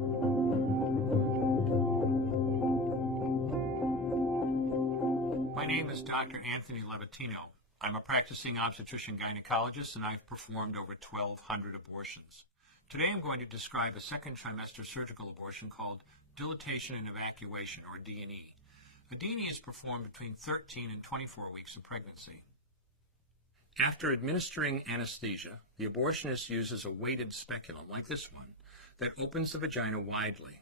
My name is Dr. Anthony Levatino. I'm a practicing obstetrician-gynecologist, and I've performed over 1,200 abortions. Today I'm going to describe a second trimester surgical abortion called dilatation and evacuation, or D&E. A D&E is performed between 13 and 24 weeks of pregnancy. After administering anesthesia, the abortionist uses a weighted speculum, like this one, that opens the vagina widely.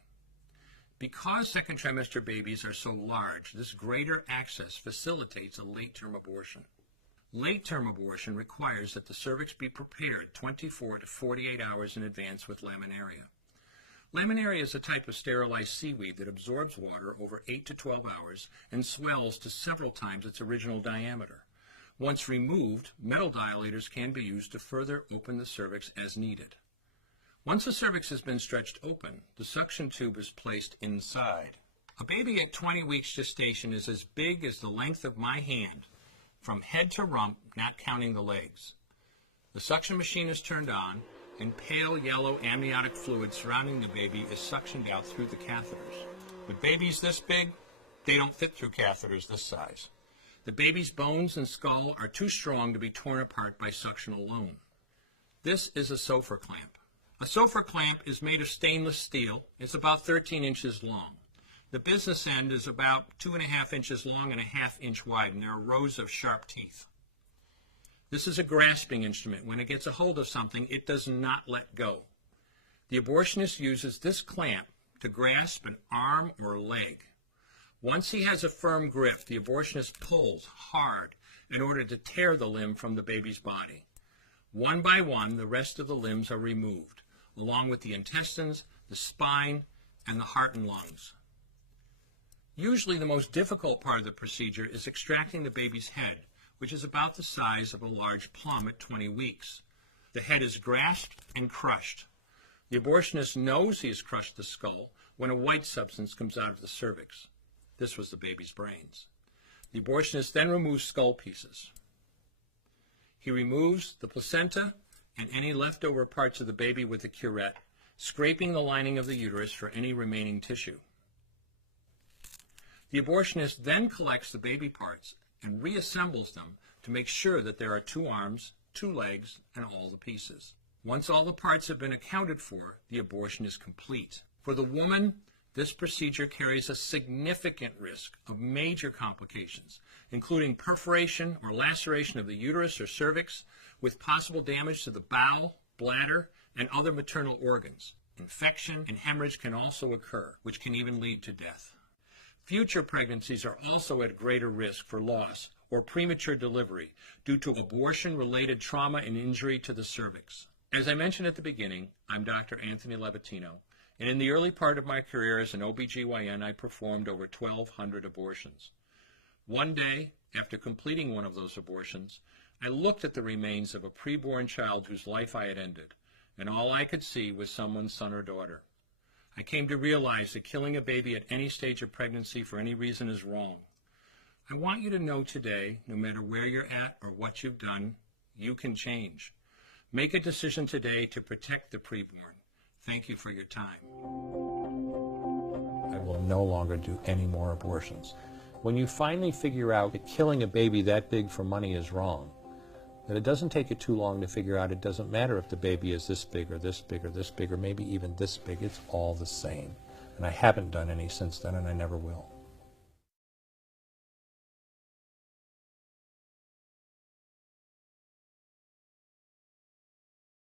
Because second trimester babies are so large, this greater access facilitates a late-term abortion. Late-term abortion requires that the cervix be prepared 24 to 48 hours in advance with laminaria. Laminaria is a type of sterilized seaweed that absorbs water over 8 to 12 hours and swells to several times its original diameter. Once removed, metal dilators can be used to further open the cervix as needed. Once the cervix has been stretched open, the suction tube is placed inside. A baby at 20 weeks gestation is as big as the length of my hand, from head to rump, not counting the legs. The suction machine is turned on, and pale yellow amniotic fluid surrounding the baby is suctioned out through the catheters. With babies this big, they don't fit through catheters this size. The baby's bones and skull are too strong to be torn apart by suction alone. This is a Sofer clamp. A Sofer clamp is made of stainless steel. It's about 13 inches long. The business end is about 2.5 inches long and 1/2 inch wide, and there are rows of sharp teeth. This is a grasping instrument. When it gets a hold of something, it does not let go. The abortionist uses this clamp to grasp an arm or leg. Once he has a firm grip, the abortionist pulls hard in order to tear the limb from the baby's body. One by one, the rest of the limbs are removed, along with the intestines, the spine, and the heart and lungs. Usually the most difficult part of the procedure is extracting the baby's head, which is about the size of a large plum at 20 weeks. The head is grasped and crushed. The abortionist knows he has crushed the skull when a white substance comes out of the cervix. This was the baby's brains. The abortionist then removes skull pieces. He removes the placenta and any leftover parts of the baby with a curette, scraping the lining of the uterus for any remaining tissue. The abortionist then collects the baby parts and reassembles them to make sure that there are 2 arms, 2 legs, and all the pieces. Once all the parts have been accounted for, the abortion is complete. For the woman, this procedure carries a significant risk of major complications, including perforation or laceration of the uterus or cervix, with possible damage to the bowel, bladder, and other maternal organs. Infection and hemorrhage can also occur, which can even lead to death. Future pregnancies are also at greater risk for loss or premature delivery due to abortion-related trauma and injury to the cervix. As I mentioned at the beginning, I'm Dr. Anthony Levatino, and in the early part of my career as an OBGYN, I performed over 1,200 abortions. One day, after completing one of those abortions, I looked at the remains of a preborn child whose life I had ended, and all I could see was someone's son or daughter. I came to realize that killing a baby at any stage of pregnancy for any reason is wrong. I want you to know today, no matter where you're at or what you've done, you can change. Make a decision today to protect the preborn. Thank you for your time. I will no longer do any more abortions. When you finally figure out that killing a baby that big for money is wrong, that it doesn't take you too long to figure out it doesn't matter if the baby is this big or this big or this big or maybe even this big, it's all the same. And I haven't done any since then, and I never will.